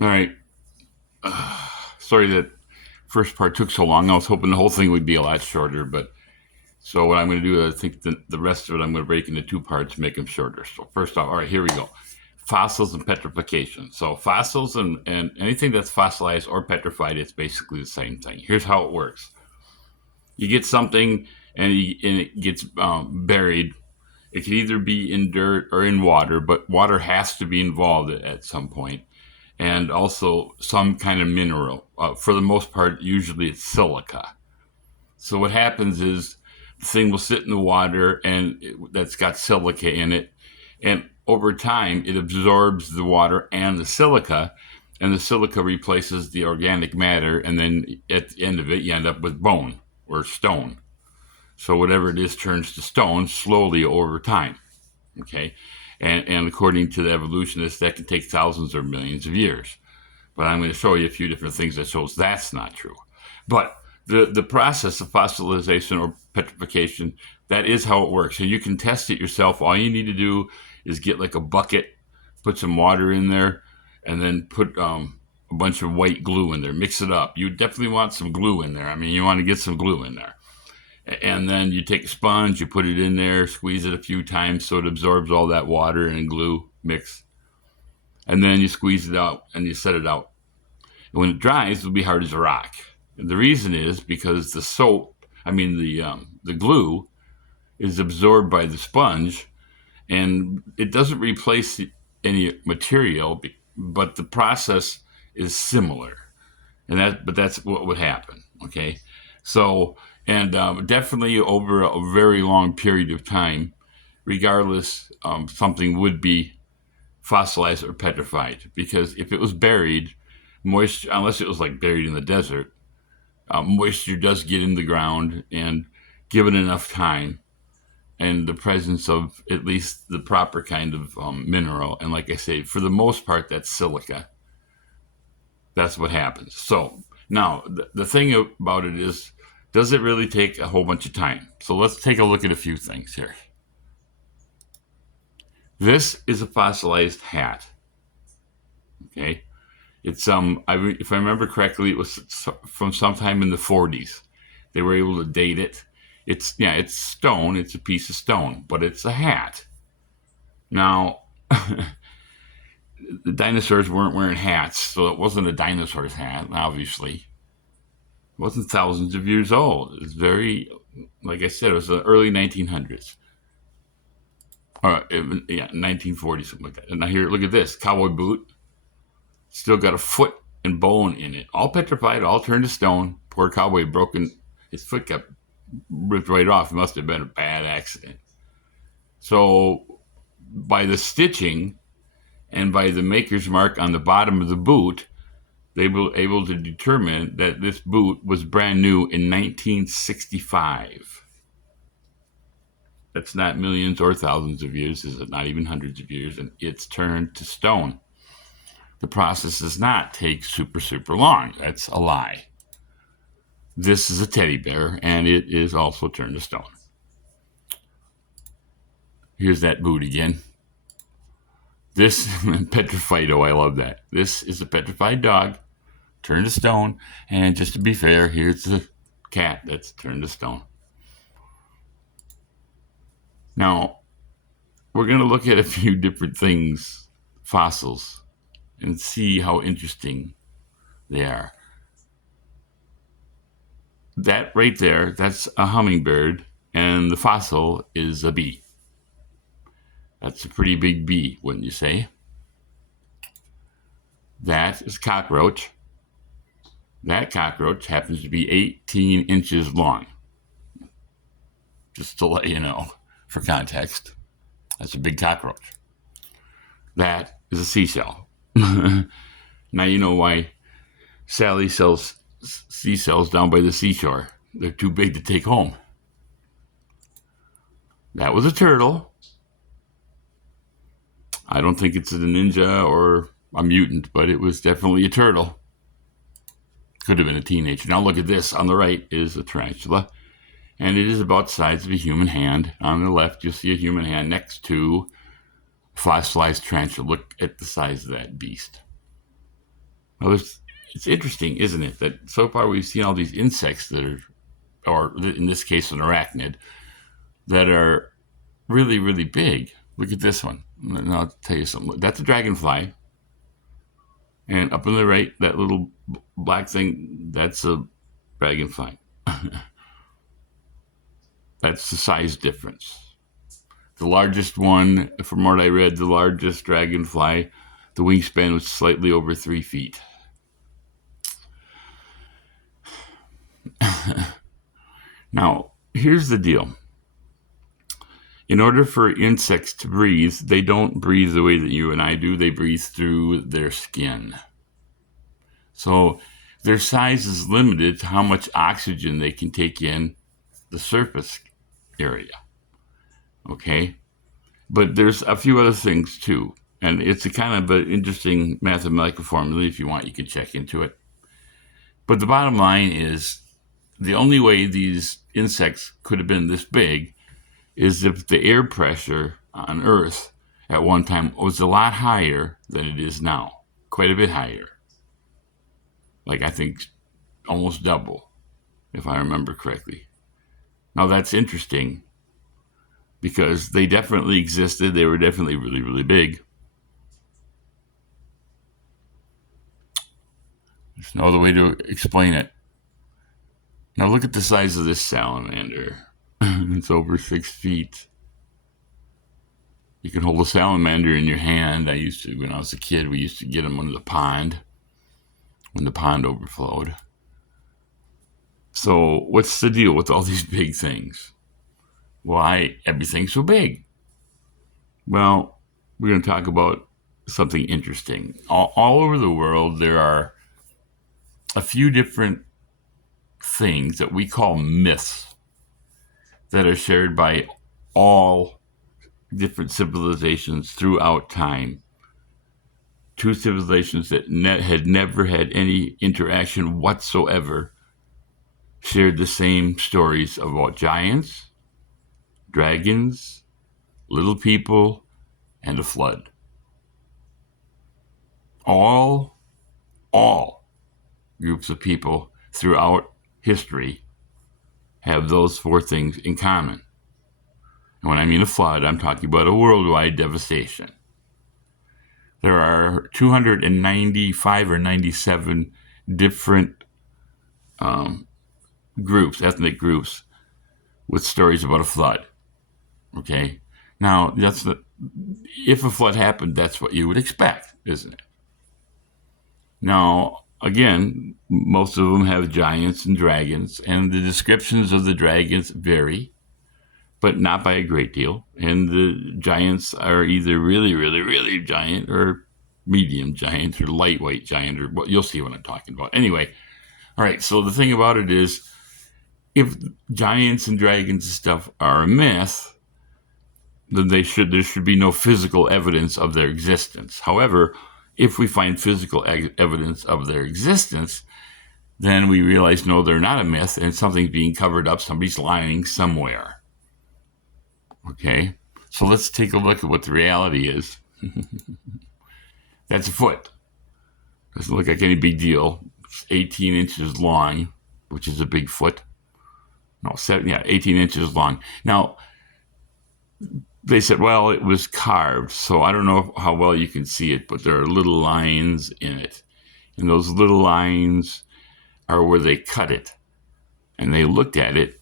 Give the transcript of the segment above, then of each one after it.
All right. Sorry that first part took so long. I was hoping the whole thing would be a lot shorter, but so what I'm going to do, I think the rest of it I'm going to break into two parts, make them shorter. So first off, all right, here we go. Fossils and petrification. So fossils and anything that's fossilized or petrified, it's basically the same thing. Here's how it works. You get something and it gets buried. It can either be in dirt or in water, but water has to be involved at some point, and also some kind of mineral. For the most part, usually it's silica. So what happens is the thing will sit in the water and that's got silica in it, and over time it absorbs the water and the silica, and the silica replaces the organic matter, and then at the end of it you end up with bone or stone. So whatever it is turns to stone slowly over time. Okay, and according to the evolutionists, that can take thousands or millions of years. But I'm going to show you a few different things that shows that's not true. But the process of fossilization or petrification, that is how it works. And you can test it yourself. All you need to do is get like a bucket, put some water in there, and then put a bunch of white glue in there. Mix it up. You definitely want some glue in there. I mean, you want to get some glue in there. And then you take a sponge, you put it in there, squeeze it a few times so it absorbs all that water and glue mix. And then you squeeze it out and you set it out. And when it dries, it'll be hard as a rock. And the reason is because the soap, I mean the glue, is absorbed by the sponge, and it doesn't replace any material, but the process is similar, but that's what would happen. Okay, so and definitely over a very long period of time, regardless, something would be fossilized or petrified because if it was buried, moisture, unless it was like buried in the desert, moisture does get in the ground, and given enough time and the presence of at least the proper kind of mineral, and like I say, for the most part, that's silica. That's what happens. So now the thing about it is, does it really take a whole bunch of time? So let's take a look at a few things here. This is a fossilized hat. Okay, it's if I remember correctly, it was from sometime in the 40s. They were able to date it. It's stone. It's a piece of stone, but it's a hat. Now, the dinosaurs weren't wearing hats, so it wasn't a dinosaur's hat. Obviously, it wasn't thousands of years old. It was very, like I said, it was the early 1900s. Yeah, 1940, something like that. And now here, look at this cowboy boot. Still got a foot and bone in it. All petrified, all turned to stone. Poor cowboy broken. His foot got ripped right off. It must have been a bad accident. So, by the stitching and by the maker's mark on the bottom of the boot, they were able to determine that this boot was brand new in 1965. That's not millions or thousands of years, is it? Not even hundreds of years, and it's turned to stone. The process does not take super, super long. That's a lie. This is a teddy bear, and it is also turned to stone. Here's that boot again. This petrified, oh, I love that. This is a petrified dog turned to stone, and just to be fair, here's the cat that's turned to stone. Now, we're going to look at a few different things, fossils, and see how interesting they are. That right there, that's a hummingbird, and the fossil is a bee. That's a pretty big bee, wouldn't you say? That is a cockroach. That cockroach happens to be 18 inches long. Just to let you know, for context, that's a big cockroach. That is a seashell. Now you know why Sally sells seashells down by the seashore. They're too big to take home. That was a turtle. I don't think it's a ninja or a mutant, but it was definitely a turtle. Could have been a teenager. Now look at this. On the right is a tarantula, and it is about the size of a human hand. On the left, you'll see a human hand next to a fossilized tarantula. Look at the size of that beast. Well, it's interesting, isn't it, that so far we've seen all these insects that are, or in this case, an arachnid, that are really, really big. Look at this one. And I'll tell you something. That's a dragonfly. And up on the right, that little black thing, that's a dragonfly. That's the size difference. The largest one, from what I read, the largest dragonfly, the wingspan was slightly over 3 feet. Now, here's the deal. In order for insects to breathe, they don't breathe the way that you and I do. They breathe through their skin. So their size is limited to how much oxygen they can take in the surface area. Okay? But there's a few other things too. And it's a kind of an interesting mathematical formula. If you want, you can check into it. But the bottom line is the only way these insects could have been this big is if the air pressure on Earth at one time was a lot higher than it is now. Quite a bit higher. Like, I think almost double, if I remember correctly. Now, that's interesting because they definitely existed. They were definitely really, really big. There's no other way to explain it. Now, look at the size of this salamander. It's over 6 feet. You can hold a salamander in your hand. I used to, when I was a kid, we used to get them under the pond when the pond overflowed. So what's the deal with all these big things? Why everything's so big? Well, we're going to talk about something interesting. All over the world, there are a few different things that we call myths that are shared by all different civilizations throughout time. Two civilizations that had never had any interaction whatsoever shared the same stories about giants, dragons, little people, and a flood. All groups of people throughout history have those four things in common. And when I mean a flood, I'm talking about a worldwide devastation. There are 295 or 97 different ethnic groups, with stories about a flood. Okay? Now, if a flood happened, that's what you would expect, isn't it? Now, again, most of them have giants and dragons, and the descriptions of the dragons vary, but not by a great deal. And the giants are either really, really, really giant, or medium giant, or lightweight giant, or you'll see what I'm talking about. Anyway, all right, so the thing about it is, if giants and dragons and stuff are a myth, then there should be no physical evidence of their existence. However, if we find physical evidence of their existence, then we realize, no, they're not a myth, and something's being covered up. Somebody's lying somewhere. Okay? So let's take a look at what the reality is. That's a foot. Doesn't look like any big deal. It's 18 inches long, which is a big foot. No, 18 inches long. Now, they said, well, it was carved, so I don't know how well you can see it, but there are little lines in it. And those little lines are where they cut it. And they looked at it,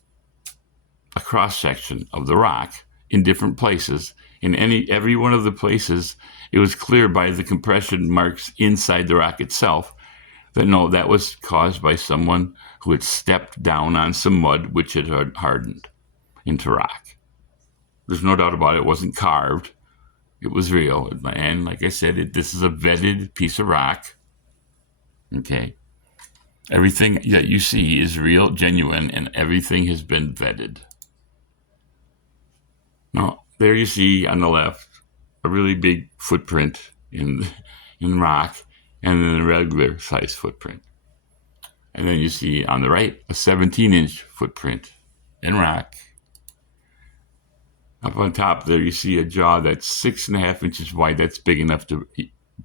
a cross-section of the rock, in different places. In every one of the places, it was clear by the compression marks inside the rock itself that no, that was caused by someone who had stepped down on some mud which had hardened into rock. There's no doubt about it. It wasn't carved. It was real. And like I said, this is a vetted piece of rock. Okay. Everything that you see is real, genuine, and everything has been vetted. Now, there you see on the left a really big footprint in rock, and then a regular size footprint. And then you see on the right a 17-inch footprint in rock. Up on top there, you see a jaw that's 6.5 inches wide. That's big enough to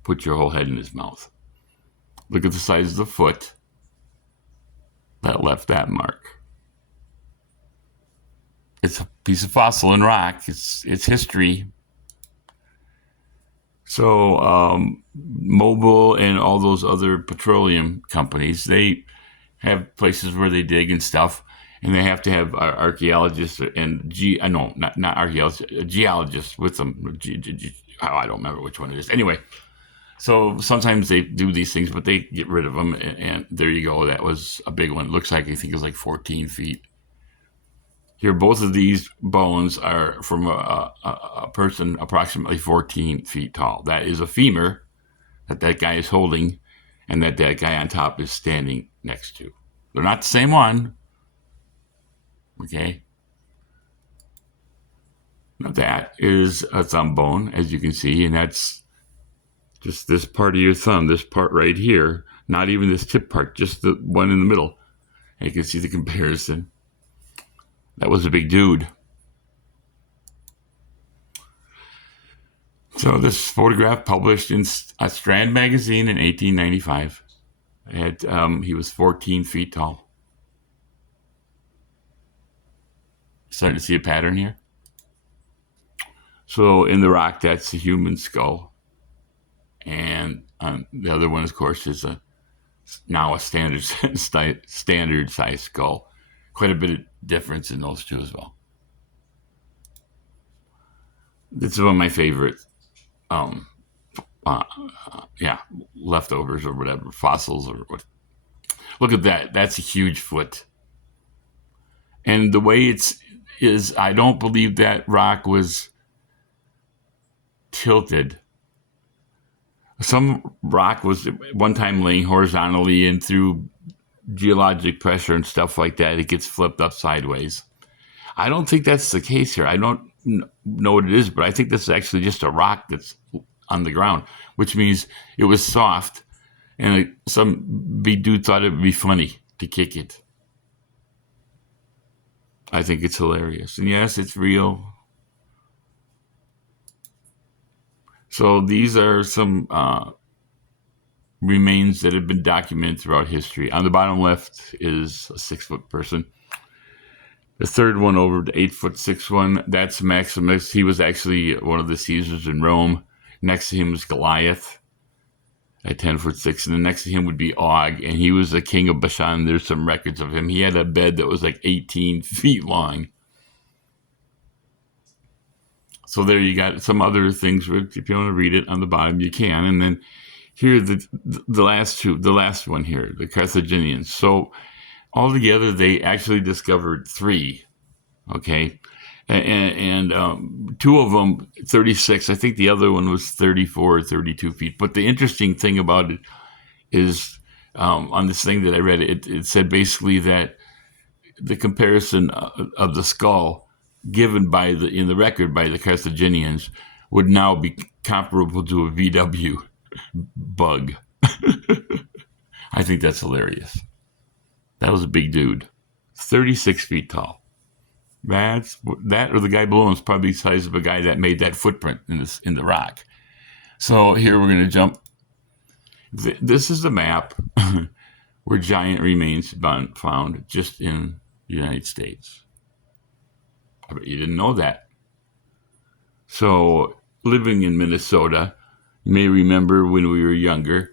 put your whole head in his mouth. Look at the size of the foot that left that mark. It's a piece of fossil and rock. It's history. So Mobil and all those other petroleum companies, they have places where they dig and stuff, and they have to have archaeologists and not archaeologists, geologists with them. I don't remember which one it is. Anyway, so sometimes they do these things, but they get rid of them, and there you go. That was a big one. It looks like, I think it was like 14 feet. Here, both of these bones are from a person approximately 14 feet tall. That is a femur that guy is holding, and that guy on top is standing next to. They're not the same one. Okay. Now that is a thumb bone, as you can see, and that's just this part of your thumb, this part right here, not even this tip part, just the one in the middle. And you can see the comparison. That was a big dude. So this photograph published in a Strand magazine in 1895. He was 14 feet tall. Starting to see a pattern here. So in the rock, that's the human skull. And the other one, of course, is now a standard size skull. Quite a bit of difference in those two as well. This is one of my favorite, leftovers or whatever, fossils or what. Look at that. That's a huge foot. And the way is, I don't believe that rock was tilted. Some rock was at one time laying horizontally, and through geologic pressure and stuff like that, it gets flipped up sideways. I don't think that's the case here. I don't know what it is, but I think this is actually just a rock that's on the ground, which means it was soft, and some big dude thought it would be funny to kick it. I think it's hilarious. And yes, it's real. So these are some remains that have been documented throughout history. On the bottom left is a 6-foot person. The third one over, the 8'6" one, that's Maximus. He was actually one of the Caesars in Rome. Next to him was Goliath at 10'6", and the next to him would be Og, and he was the king of Bashan. There's some records of him. He had a bed that was like 18 feet long. So there you got some other things. If you want to read it on the bottom, you can. And then here, the last one here, the Carthaginians. So altogether, they actually discovered 3, okay? And 2 of them, 36. I think the other one was 34 or 32 feet. But the interesting thing about it is on this thing that I read, it said basically that the comparison of the skull given in the record by the Carthaginians would now be comparable to a VW bug. I think that's hilarious. That was a big dude, 36 feet tall. That or the guy below him is probably the size of a guy that made that footprint in the rock. So here we're going to jump. This is the map where giant remains have been found just in the United States. I bet you didn't know that. So living in Minnesota, you may remember when we were younger,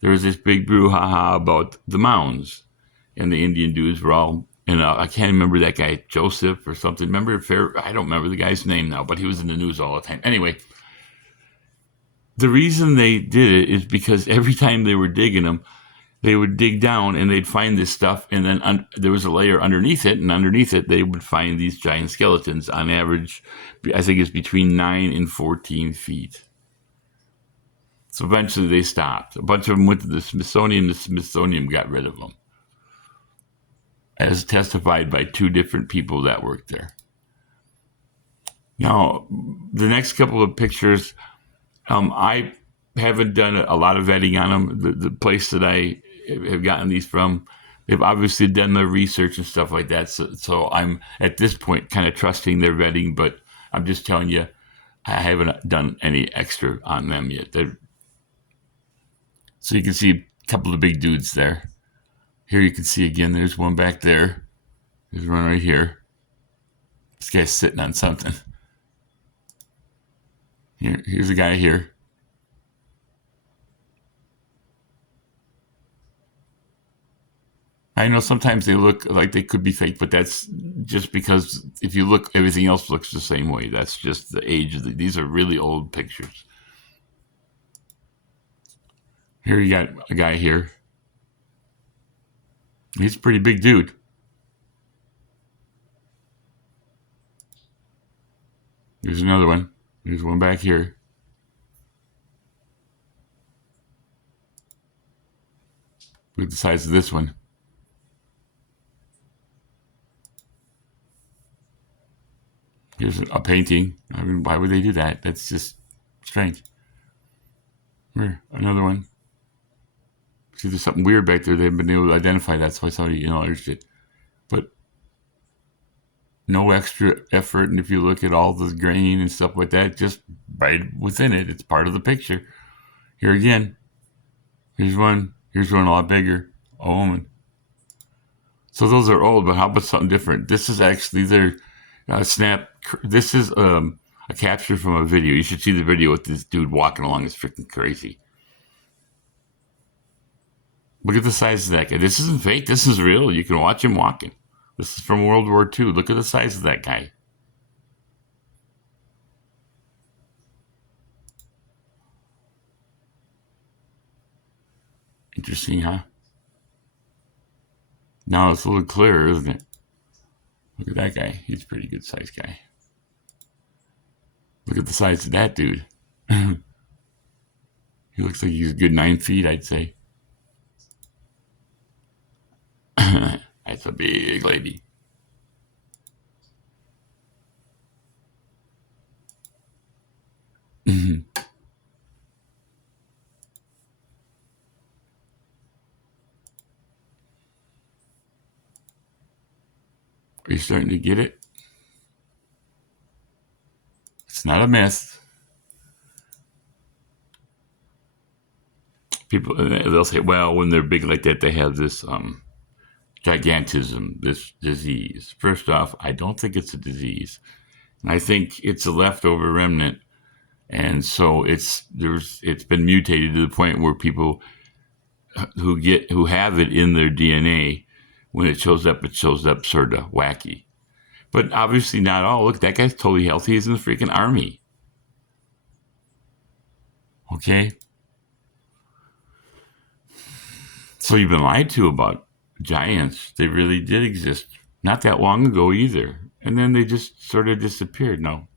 there was this big brouhaha about the mounds. And the Indian dudes were all, I can't remember that guy, Joseph or something. I don't remember the guy's name now, but he was in the news all the time. Anyway, the reason they did it is because every time they were digging them, they would dig down and they'd find this stuff, and then there was a layer underneath it, and underneath it they would find these giant skeletons. On average, I think it's between 9 and 14 feet. So eventually they stopped. A bunch of them went to the Smithsonian. The Smithsonian got rid of them, as testified by 2 different people that worked there. Now, the next couple of pictures, I haven't done a lot of vetting on them. The place that I have gotten these from, they've obviously done their research and stuff like that. So I'm, at this point, kind of trusting their vetting, but I'm just telling you, I haven't done any extra on them yet. So you can see couple of big dudes there. Here you can see again, there's one back there. There's one right here. This guy's sitting on something. Here's a guy here. I know sometimes they look like they could be fake, but that's just because if you look, everything else looks the same way. That's just the age of these are really old pictures. Here you got a guy here. He's a pretty big dude. There's another one. There's one back here. Look at the size of this one. Here's a painting. I mean, why would they do that? That's just strange. Here, another one. See, there's something weird back there. They haven't been able to identify that, so I thought, there's it. But no extra effort, and if you look at all the grain and stuff like that, just right within it, it's part of the picture. Here again, here's one a lot bigger, a woman. So those are old, but how about something different? This is actually their snap. This is a capture from a video. You should see the video with this dude walking along. It's freaking crazy. Look at the size of that guy. This isn't fake. This is real. You can watch him walking. This is from World War II. Look at the size of that guy. Interesting, huh? Now it's a little clearer, isn't it? Look at that guy. He's a pretty good sized guy. Look at the size of that dude. He looks like he's a good 9 feet, I'd say. That's a big lady. Are you starting to get it? It's not a myth. People, they'll say, well, when they're big like that, they have this gigantism, this disease. First off, I don't think it's a disease. And I think it's a leftover remnant. And so it's been mutated to the point where people who have it in their DNA, when it shows up sort of wacky. But obviously not all. Look, that guy's totally healthy. He's in the freaking army. Okay? So you've been lied to about giants. They really did exist. Not that long ago either. And then they just sort of disappeared. No.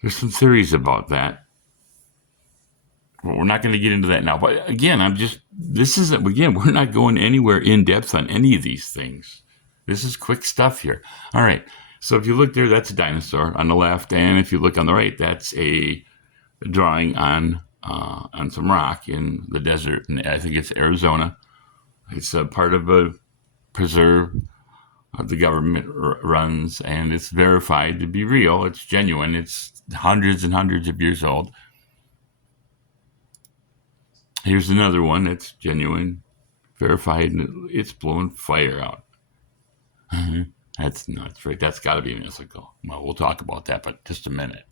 There's some theories about that. Well, we're not going to get into that now. But again, we're not going anywhere in depth on any of these things. This is quick stuff here. All right. So if you look there, that's a dinosaur on the left. And if you look on the right, that's a drawing on some rock in the desert. And I think it's Arizona. It's a part of a preserve the government runs, and it's verified to be real. It's genuine. It's hundreds and hundreds of years old. Here's another one that's genuine, verified, and it's blowing fire out. That's nuts, right? That's got to be mythical. Well, we'll talk about that, but just a minute.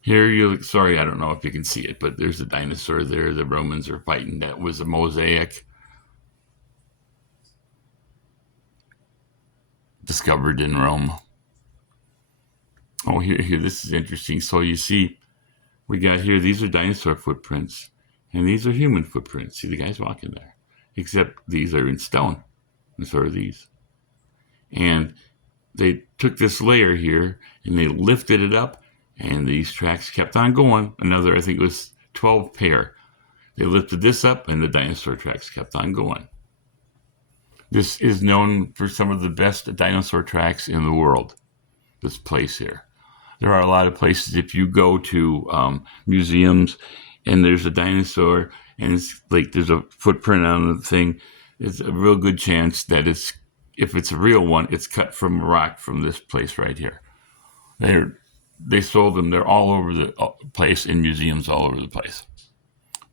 Here you look, sorry, I don't know if you can see it, but there's a dinosaur there. The Romans are fighting. That was a mosaic discovered in Rome. Oh, here, this is interesting. So you see, we got here, these are dinosaur footprints, and these are human footprints. See the guys walking there. Except these are in stone, and so are these. And they took this layer here, and they lifted it up, and these tracks kept on going. Another, I think it was 12 pair. They lifted this up, and the dinosaur tracks kept on going. This is known for some of the best dinosaur tracks in the world, this place here. There are a lot of places, if you go to museums and there's a dinosaur and it's like there's a footprint on the thing, it's a real good chance that if it's a real one, it's cut from a rock from this place right here. They sold them. They're all over the place in museums all over the place.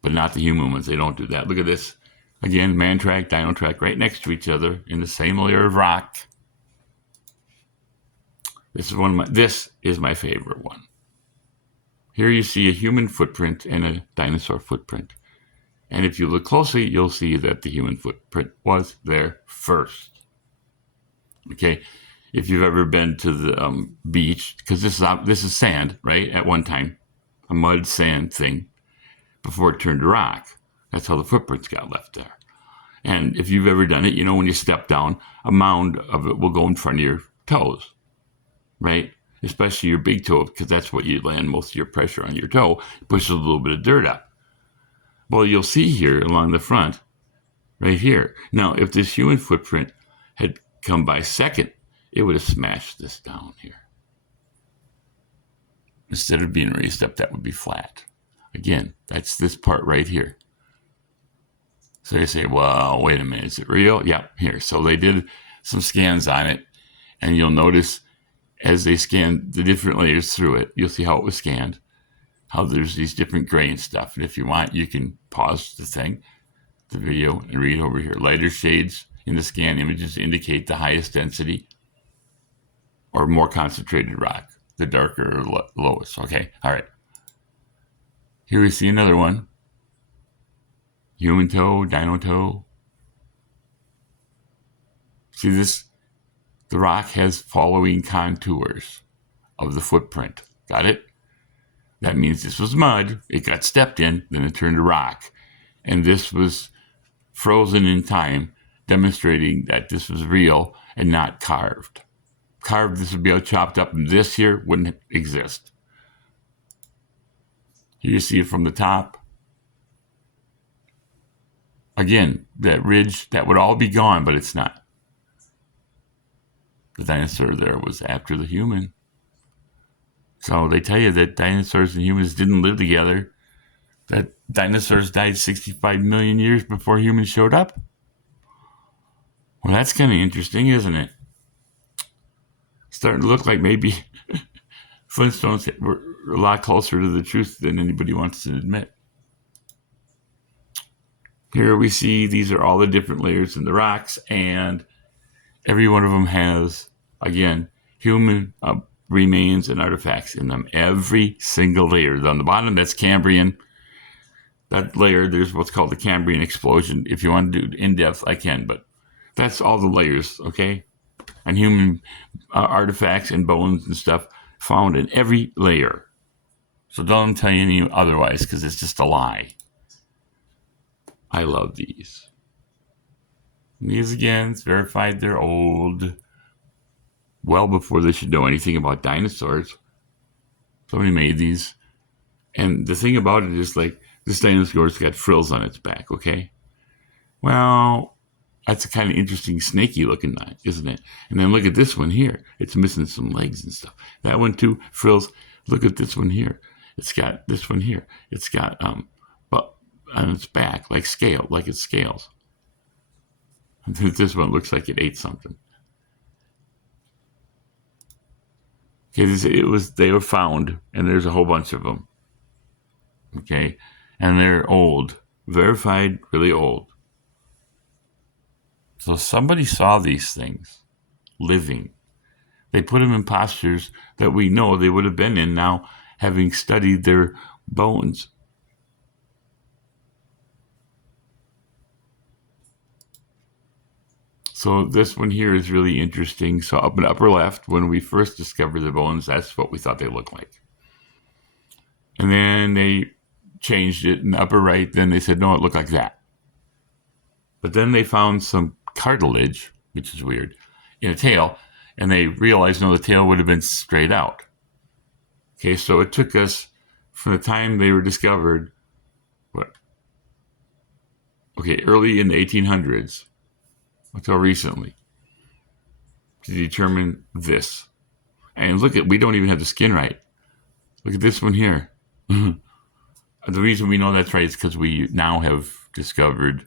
but not the human ones. They don't do that. Look at this. Again, man track, dino track right next to each other in the same layer of rock. This is my favorite one. Here you see a human footprint and a dinosaur footprint. And if you look closely, you'll see that the human footprint was there first. Okay, if you've ever been to the beach, because this is sand, right? At one time, a mud sand thing before it turned to rock. That's how the footprints got left there. And if you've ever done it, you know when you step down, a mound of it will go in front of your toes, right? Especially your big toe, because that's what you land most of your pressure on your toe. It pushes a little bit of dirt up. Well, you'll see here along the front, right here. Now, if this human footprint had come by second, it would have smashed this down here. Instead of being raised up, that would be flat. Again, that's this part right here. So they say, well, wait a minute, is it real? Yeah, here. So they did some scans on it, and you'll notice as they scan the different layers through it, you'll see how it was scanned, how there's these different gray and stuff. And if you want, you can pause the video, and read over here. Lighter shades in the scan images indicate the highest density or more concentrated rock, the darker or lowest. Okay, all right. Here we see another one. Human toe, dino toe. See this? The rock has following contours of the footprint. Got it? That means this was mud. It got stepped in, then it turned to rock. And this was frozen in time, demonstrating that this was real and not carved. Carved, this would be all chopped up, and this here wouldn't exist. Here you see it from the top. Again, that ridge, that would all be gone, but it's not. The dinosaur there was after the human. So they tell you that dinosaurs and humans didn't live together, that dinosaurs died 65 million years before humans showed up. Well, that's kind of interesting, isn't it? Starting to look like maybe Flintstones were a lot closer to the truth than anybody wants to admit. Here we see these are all the different layers in the rocks, and every one of them has, again, human remains and artifacts in them. Every single layer. On the bottom, that's Cambrian. That layer, there's what's called the Cambrian explosion. If you want to do in depth, I can, but that's all the layers, okay? And human artifacts and bones and stuff found in every layer. So don't tell you any otherwise, because it's just a lie. I love these. And these, again, it's verified they're old. Well before they should know anything about dinosaurs. Somebody made these. And the thing about it is, like, this dinosaur's got frills on its back, okay? Well, that's a kind of interesting snaky looking knife, isn't it? And then look at this one here. It's missing some legs and stuff. That one too, frills. Look at this one here. It's got this one here. It's got but on its back, like it scales. And this one looks like it ate something. Okay, they were found, and there's a whole bunch of them. Okay, and they're old, verified, really old. So somebody saw these things living. They put them in postures that we know they would have been in now, having studied their bones. So this one here is really interesting. So up in the upper left, when we first discovered the bones, that's what we thought they looked like. And then they changed it in the upper right. Then they said, no, it looked like that. But then they found some cartilage, which is weird, in a tail. And they realized, no, the tail would have been straight out. Okay, so it took us from the time they were discovered, early in the 1800s, until recently, to determine this. And look we don't even have the skin right. Look at this one here. The reason we know that's right is because we now have discovered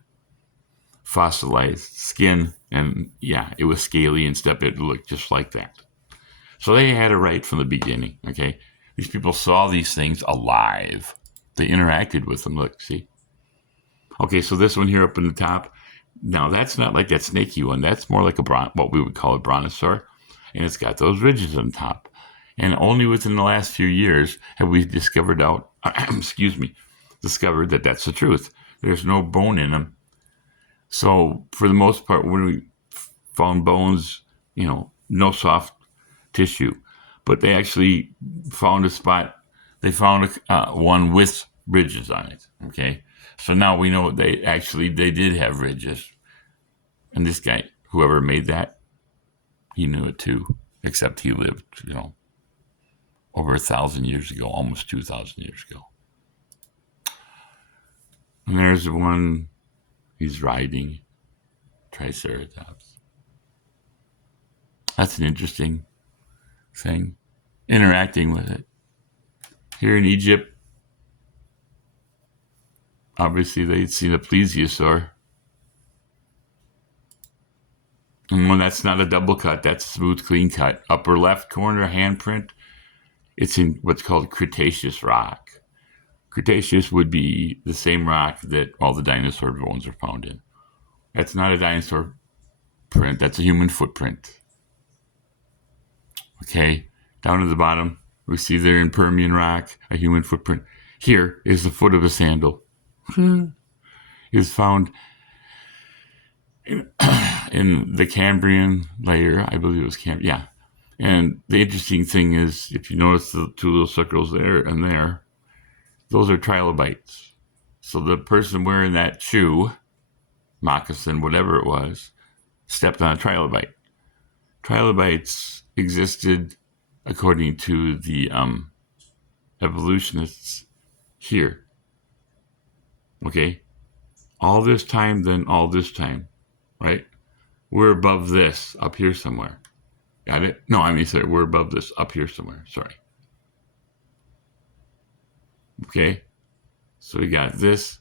fossilized skin, and yeah, it was scaly and stuff. It looked just like that. So they had it right from the beginning, okay? These people saw these things alive. They interacted with them. Look, see? Okay, so this one here up in the top, now that's not like that snaky one. That's more like what we would call a brontosaur, and it's got those ridges on top. And only within the last few years have we discovered excuse me, discovered that that's the truth. There's no bone in them. So for the most part, when we found bones, no soft tissue, but they actually found a spot. They found one with ridges on it. Okay, so now we know they did have ridges, and this guy, whoever made that, he knew it too. Except he lived, over 1,000 years ago, almost 2,000 years ago. And there's one he's riding, Triceratops. That's an interesting thing, interacting with it. Here in Egypt, obviously they'd seen a plesiosaur. And when that's not a double cut, that's a smooth, clean cut. Upper left corner, handprint. It's in what's called Cretaceous rock. Cretaceous would be the same rock that all the dinosaur bones are found in. That's not a dinosaur print, that's a human footprint. Okay, down at the bottom, we see there in Permian rock, a human footprint. Here is the foot of a sandal. Is found in the Cambrian layer. I believe it was Cambrian. Yeah. And the interesting thing is, if you notice the two little circles there and there, those are trilobites. So the person wearing that shoe, moccasin, whatever it was, stepped on a trilobite. Trilobites existed, according to the evolutionists, here. Okay? All this time, then all this time, right? We're above this, up here somewhere. Got it? No, sorry, we're above this, up here somewhere. Sorry. Okay? So we got this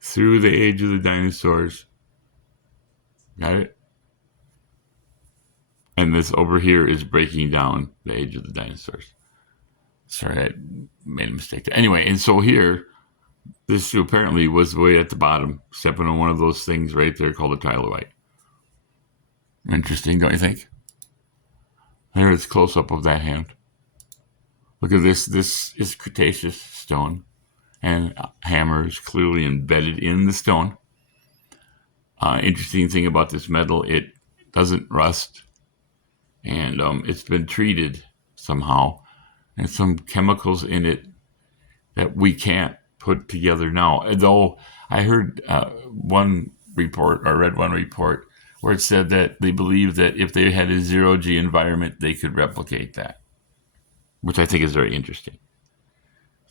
through the age of the dinosaurs. Got it? And this over here is breaking down the age of the dinosaurs. Sorry, I made a mistake there. Anyway, and so here, this apparently was way at the bottom, stepping on one of those things right there called a trilobite. Interesting, don't you think? Here it's close up of that hand. Look at this. This is Cretaceous stone, and hammer is clearly embedded in the stone. Interesting thing about this metal, it doesn't rust, and it's been treated somehow, and some chemicals in it that we can't put together now. Though I heard one report, or read one report, where it said that they believe that if they had a zero-G environment, they could replicate that, which I think is very interesting.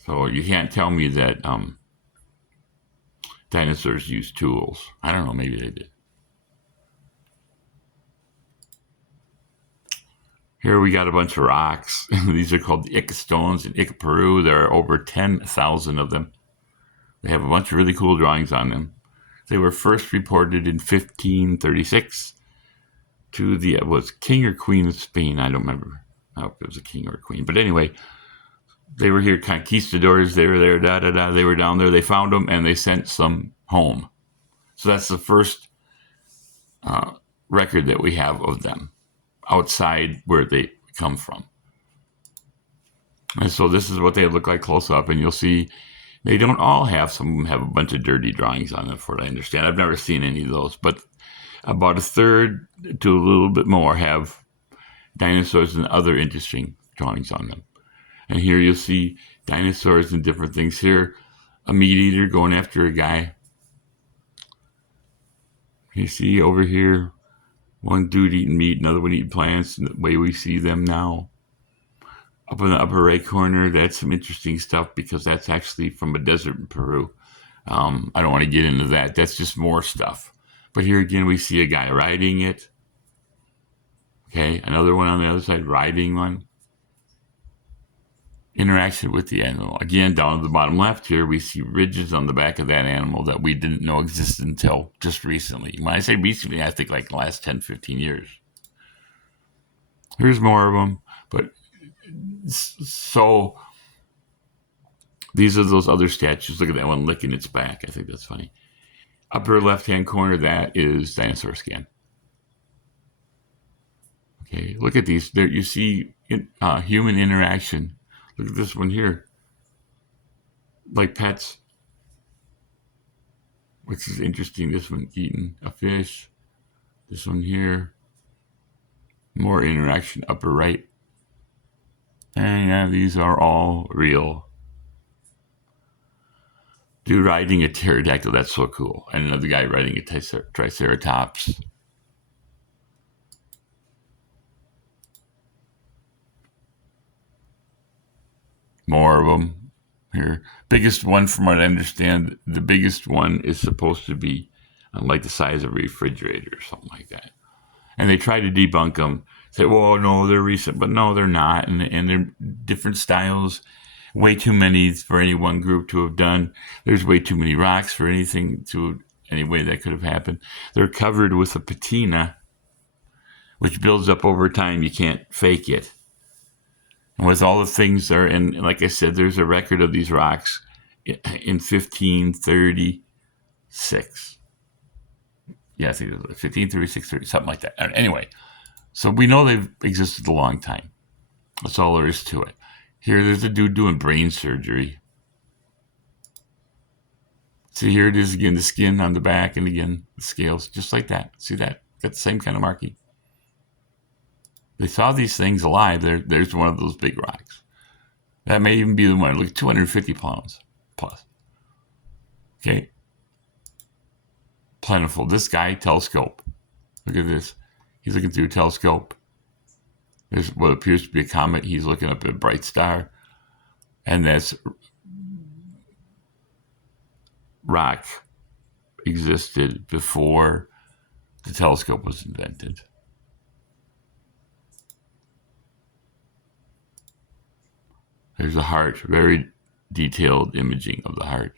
So you can't tell me that dinosaurs used tools. I don't know, maybe they did. Here we got a bunch of rocks. These are called the Ica stones in Ica, Peru. There are over 10,000 of them. They have a bunch of really cool drawings on them. They were first reported in 1536 to the was king or queen of Spain. I don't remember if it was a king or a queen, but anyway, they were here, conquistadors. They were there, They were down there. They found them and they sent some home. So that's the first record that we have of them outside where they come from. And so this is what they look like close up, and you'll see they don't all have, some of them have a bunch of dirty drawings on them, for what I understand. I've never seen any of those, but about a third to a little bit more have dinosaurs and other interesting drawings on them. And here you'll see dinosaurs and different things. Here, a meat eater going after a guy. You see over here, one dude eating meat, another one eating plants, and the way we see them now. Up in the upper right corner, that's some interesting stuff because that's actually from a desert in Peru. I don't want to get into that. That's just more stuff. But here again, we see a guy riding it. Okay, another one on the other side, riding one. Interaction with the animal. Again, down at the bottom left here, we see ridges on the back of that animal that we didn't know existed until just recently. When I say recently, I think like the last 10, 15 years. Here's more of them. But so these are those other statues. Look at that one licking its back. I think that's funny. Upper left-hand corner, that is dinosaur scan. Okay, look at these. There you see human interaction. Look at this one here, like pets, which is interesting. This one eating a fish. This one here, more interaction, upper right. And yeah, these are all real. Dude riding a pterodactyl, that's so cool. And another guy riding a triceratops. More of them here. Biggest one, from what I understand, the biggest one is supposed to be like the size of a refrigerator or something like that. And they try to debunk them, say, well, no, they're recent, but no, they're not. And they're different styles, way too many for any one group to have done. There's way too many rocks for anything to, any way that could have happened. They're covered with a patina, which builds up over time. You can't fake it. And with all the things there, and like I said, there's a record of these rocks in 1536. Yeah, I think it was 1536, 30, something like that. Anyway, so we know they've existed a long time. That's all there is to it. Here, there's a dude doing brain surgery. See, here it is again, the skin on the back, and again, the scales, just like that. See that? Got the same kind of marking. They saw these things alive. There's one of those big rocks. That may even be the one. Look, 250 pounds plus. Okay. Plentiful. This guy, telescope. Look at this. He's looking through a telescope. There's what appears to be a comet. He's looking up at a bright star. And that's rock existed before the telescope was invented. There's a heart, very detailed imaging of the heart.